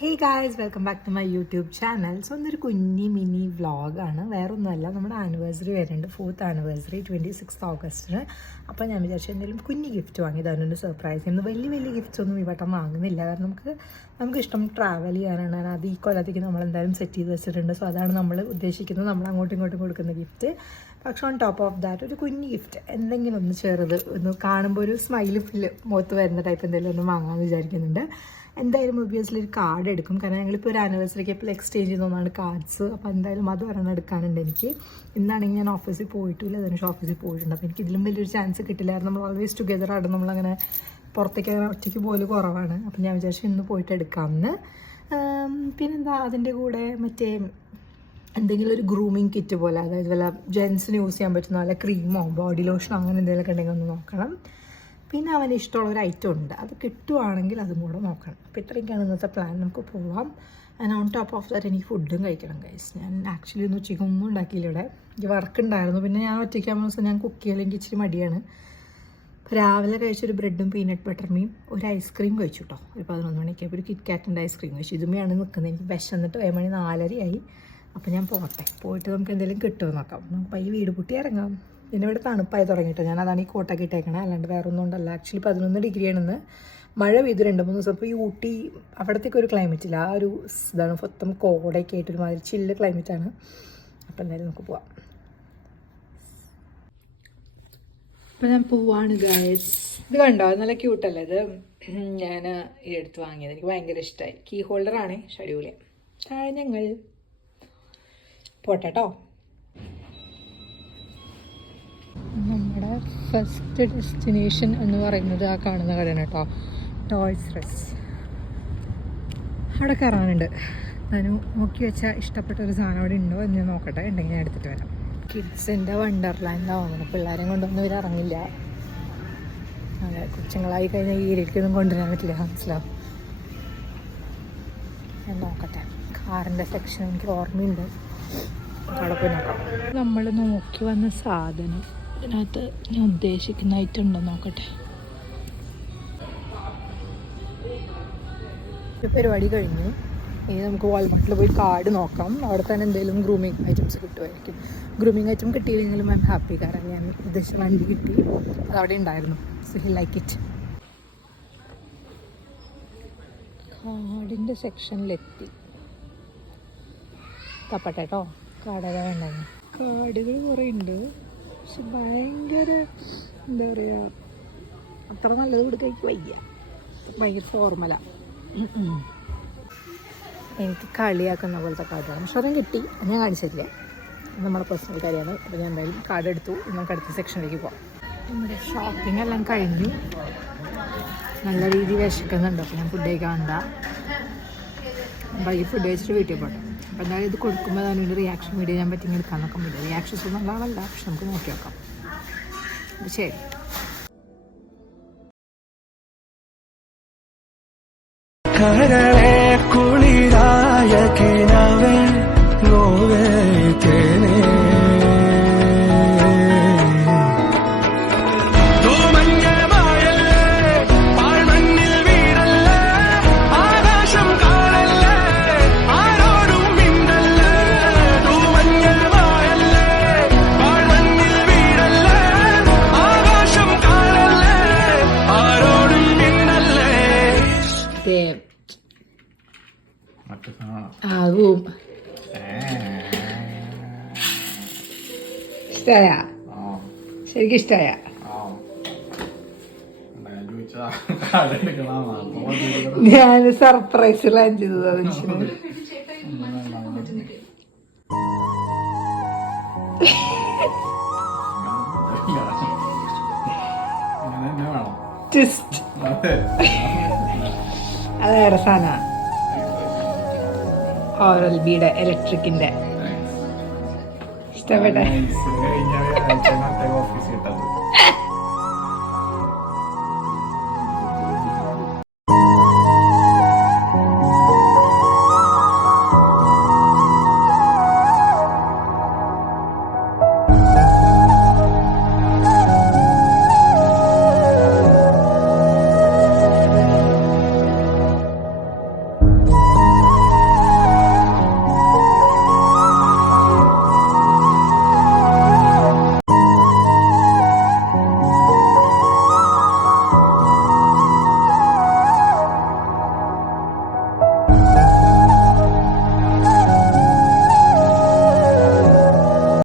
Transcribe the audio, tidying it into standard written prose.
Hey guys, welcome back to my YouTube channel. So ഇന്നൊരു കുഞ്ഞി mini വ്ളോഗാണ്. വേറൊന്നുമല്ല, നമ്മുടെ ആനിവേഴ്സറി വരുന്നുണ്ട്, 4th ആനിവേഴ്സറി 26th ഓഗസ്റ്റിന്. അപ്പോൾ ഞാൻ വിചാരിച്ചു എന്തെങ്കിലും കുഞ്ഞി ഗിഫ്റ്റ് വാങ്ങി തരുന്നുണ്ട്, സർപ്രൈസ്. ഇന്ന് വലിയ ഗിഫ്റ്റ്സ് ഒന്നും ഈ വട്ടം വാങ്ങുന്നില്ല, കാരണം നമുക്ക് ഇഷ്ടം ട്രാവൽ ചെയ്യാനാണ്. അത് ഈ കൊല്ലത്തേക്ക് നമ്മൾ എന്തായാലും സെറ്റ് ചെയ്ത് വെച്ചിട്ടുണ്ട്. സോ അതാണ് നമ്മൾ ഉദ്ദേശിക്കുന്നത്, നമ്മൾ അങ്ങോട്ടും ഇങ്ങോട്ടും കൊടുക്കുന്ന ഗിഫ്റ്റ്. പക്ഷെ ഓൺ ടോപ്പ് ഓഫ് ദാറ്റ് ഒരു കുഞ്ഞി ഗിഫ്റ്റ്, എന്തെങ്കിലും ഒന്ന് ചെറുത്, ഒന്ന് കാണുമ്പോൾ ഒരു സ്മൈല് ഫില്ല് മുഖത്ത് വരുന്ന ടൈപ്പ് എന്തെങ്കിലും ഒന്ന് വാങ്ങാമെന്ന് വിചാരിക്കുന്നുണ്ട്. എന്തായാലും ഒബ്വിയസ്ലി ഒരു കാർഡ് എടുക്കും, കാരണം ഞങ്ങളിപ്പോൾ ഒരു ആനിവേഴ്സറിക്ക് ഇപ്പോൾ എക്സ്ചേഞ്ച് ചെയ്യുന്നതാണ് കാർഡ്സ്. അപ്പോൾ എന്തായാലും അത് ഒരെണ്ണം എടുക്കാനുണ്ട് എനിക്ക്. ഇന്നാണെങ്കിൽ ഞാൻ ഓഫീസിൽ പോയിട്ടില്ല, അതിന് ഓഫീസിൽ പോയിട്ടുണ്ട്. അപ്പോൾ എനിക്ക് ഇതിലും വലിയൊരു ചാൻസ് കിട്ടില്ലായിരുന്നു. നമ്മൾ ഓൾവേസ് ടുഗെദർ ആണ്, നമ്മളങ്ങനെ പുറത്തേക്ക് ഒറ്റയ്ക്ക് പോലും കുറവാണ്. അപ്പോൾ ഞാൻ വിചാരിച്ചു ഇന്ന് പോയിട്ട് എടുക്കാമെന്ന്. പിന്നെന്താ അതിൻ്റെ കൂടെ മറ്റേ എന്തെങ്കിലും ഒരു ഗ്രൂമിങ് കിറ്റ് പോലെ, അതായത് വല്ല ജെൻസിന് യൂസ് ചെയ്യാൻ പറ്റുന്ന വല്ല ക്രീമോ ബോഡി ലോഷനോ അങ്ങനെ എന്തെങ്കിലുമൊക്കെ ഉണ്ടെങ്കിൽ ഒന്ന് നോക്കണം. പിന്നെ അവന് ഇഷ്ടമുള്ളൊരു ഐറ്റം ഉണ്ട്, അത് കിട്ടുവാണെങ്കിൽ അതും കൂടെ നോക്കണം. അപ്പോൾ ഇത്രയൊക്കെയാണ് ഇന്നത്തെ പ്ലാൻ. നമുക്ക് പോവാം. And on top of that എനിക്ക് ഫുഡും കഴിക്കണം ഗൈസ്. ഞാൻ ആക്ച്വലി ഒന്നും ഉച്ചയ്ക്ക് ഒന്നും ഉണ്ടാക്കിയില്ല, ഇവിടെ എനിക്ക് വർക്ക് ഉണ്ടായിരുന്നു. പിന്നെ ഞാൻ ഒറ്റയ്ക്കാകുന്ന ദിവസം ഞാൻ കുക്ക് ചെയ്യലെങ്കിൽ ഇച്ചിരി മടിയാണ്. രാവിലെ കഴിച്ചൊരു ബ്രെഡും പീനട്ട് ബട്ടർമയും ഒരു ഐസ്ക്രീം കഴിച്ചു കേട്ടോ, ഒരു 11 മണിക്ക്. അപ്പോൾ ഒരു കിറ്റ്കാറ്റിൻ്റെ ഐസ്ക്രീം കഴിച്ചു. ഇതുമയാണ് നിൽക്കുന്നത്. എനിക്ക് വിശന്നിട്ട് 7 മണി 4:30 അപ്പോൾ ഞാൻ പോയിട്ട് നമുക്ക് എന്തെങ്കിലും കിട്ടുമോ നോക്കാം. നമുക്ക് ഈ വീട് പൂട്ടി ഇറങ്ങാം. പിന്നെ ഇവിടെ തണുപ്പായി തുടങ്ങിയിട്ടോ, ഞാൻ അതാണ് ഈ കോട്ടൊക്കെ ഇട്ടേക്കണേ, അല്ലാണ്ട് വേറെ ഒന്നും ഉണ്ടല്ല. ആക്ച്വലി 11 ഡിഗ്രിയാണെന്ന്. മഴ പെയ്തു 2-3 ദിവസം. ഇപ്പോൾ ഈ ഊട്ടി അവിടത്തേക്ക് ഒരു ക്ലൈമറ്റില്ല, ആ ഒരു ഇതാണ് മൊത്തം കോടയൊക്കെ ആയിട്ടൊരുമാതിരി ചില്ല് ക്ലൈമറ്റാണ്. അപ്പോൾ എന്തായാലും നമുക്ക് പോവാം. അപ്പോൾ ഞാൻ പോവാണ് ഗൈസ്. ഇത് കണ്ടോ, നല്ല ക്യൂട്ടല്ലേ ഇത്. ഞാൻ ഈ എടുത്ത് വാങ്ങിയത്, എനിക്ക് ഭയങ്കര ഇഷ്ടമായി. കീ ഹോൾഡറാണ്, ഷെഡ്യൂള്. ഞങ്ങൾ പോട്ടെ കേട്ടോ. നമ്മുടെ ഫസ്റ്റ് ഡെസ്റ്റിനേഷൻ എന്ന് പറയുന്നത് ആ കാണുന്ന കടയാണ് കേട്ടോ, ടോയ്സ് റസ്. അവിടെ കയറാനുണ്ട്. ഞാൻ നോക്കി വെച്ചാൽ ഇഷ്ടപ്പെട്ട ഒരു സാധനം അവിടെ ഉണ്ടോ എന്ന് ഞാൻ നോക്കട്ടെ, ഉണ്ടെങ്കിൽ ഞാൻ എടുത്തിട്ട് വരാം. കിഡ്സിൻ്റെ വണ്ടർലാൻഡാണ് തോന്നുന്നു. പിള്ളേരെ കൊണ്ടൊന്നും ഇവരിറങ്ങില്ല. അതെ, കൊച്ചുങ്ങളായി കഴിഞ്ഞാൽ ഈ ഏരിയയ്ക്കൊന്നും കൊണ്ടുവരാൻ പറ്റില്ല, മനസ്സിലാവും. ഞാൻ നോക്കട്ടെ. കാറിൻ്റെ സെക്ഷൻ എനിക്ക് ഓർമ്മയുണ്ട്, അവിടെ പോയി നോക്കാം. നമ്മൾ നോക്കി വന്ന സാധനം ഇതിനകത്ത് ഞാൻ ഉദ്ദേശിക്കുന്ന ഐറ്റം ഉണ്ടോ നോക്കട്ടെ. ഒരു പരിപാടി കഴിഞ്ഞു. ഇനി നമുക്ക് വാൾമാർട്ടിൽ പോയി കാർഡ് നോക്കാം. അവിടെ തന്നെ എന്തെങ്കിലും ഗ്രൂമിങ് ഐറ്റംസ് കിട്ടുമായിരിക്കും. ഗ്രൂമിങ് ഐറ്റം കിട്ടിയില്ലെങ്കിലും ഐ എം ഹാപ്പി, കാരണം ഞാൻ ഉദ്ദേശിച്ച വണ്ടി കിട്ടി, അതവിടെ ഉണ്ടായിരുന്നു. So he like it. കാർഡിൻ്റെ സെക്ഷനിലെത്തി. തപ്പട്ടെ കേട്ടോ, കാർഡൊക്കെ വേണ്ടെന്ന്. കാർഡുകൾ കുറേ ഉണ്ട്, പക്ഷെ ഭയങ്കര എന്താ പറയുക, അത്ര നല്ലത് കൊടുക്കാൻ വയ്യ. ഭയങ്കര ഫോർമല, എനിക്ക് കളിയാക്കുന്ന പോലത്തെ കാർഡാണ്. പക്ഷെ അതും കിട്ടി, ഞാൻ കാണിച്ചില്ല, നമ്മുടെ പേഴ്സണൽ കാര്യമാണ്. അപ്പോൾ ഞാൻ എന്തായാലും കാർഡ് എടുത്തു. നമുക്ക് അടുത്ത സെക്ഷനിലേക്ക് പോകാം. നമ്മുടെ ഷോപ്പിംഗ് എല്ലാം കഴിഞ്ഞു. നല്ല രീതിയിൽ വിശക്കുന്നുണ്ട്, അപ്പോൾ ഞാൻ ഫുഡ് കഴിക്കാണ്ട. ഈ ഫുഡ് കഴിച്ചിട്ട് വീട്ടിൽ പോട്ടെ. അപ്പോൾ എന്തായാലും ഇത് കൊടുക്കുമ്പോൾ അതിൻ്റെ റിയാക്ഷൻ വീഡിയോ ഞാൻ പറ്റിങ്ങനെ എടുക്കാൻ നോക്കാൻ പറ്റില്ല. റിയാക്ഷൻസ് ഒന്നും നല്ലതല്ല, പക്ഷെ നമുക്ക് നോക്കി നോക്കാം. അപ്പോൾ ശരി. കുളിരായ കിനാവേ നോവേ തേനേ ആവും. ഇഷ്ടായ? ശരിക്കും ഇഷ്ടായ? ഞാൻ സർപ്രൈസ് പ്ലാൻ ചെയ്തത് മനുഷ്യന്. അത് വേറെ സാധനമാണ്. ഓറൽ ബിയുടെ ഇലക്ട്രിക്കിന്റെ. ഇഷ്ടപ്പെട്ടെ?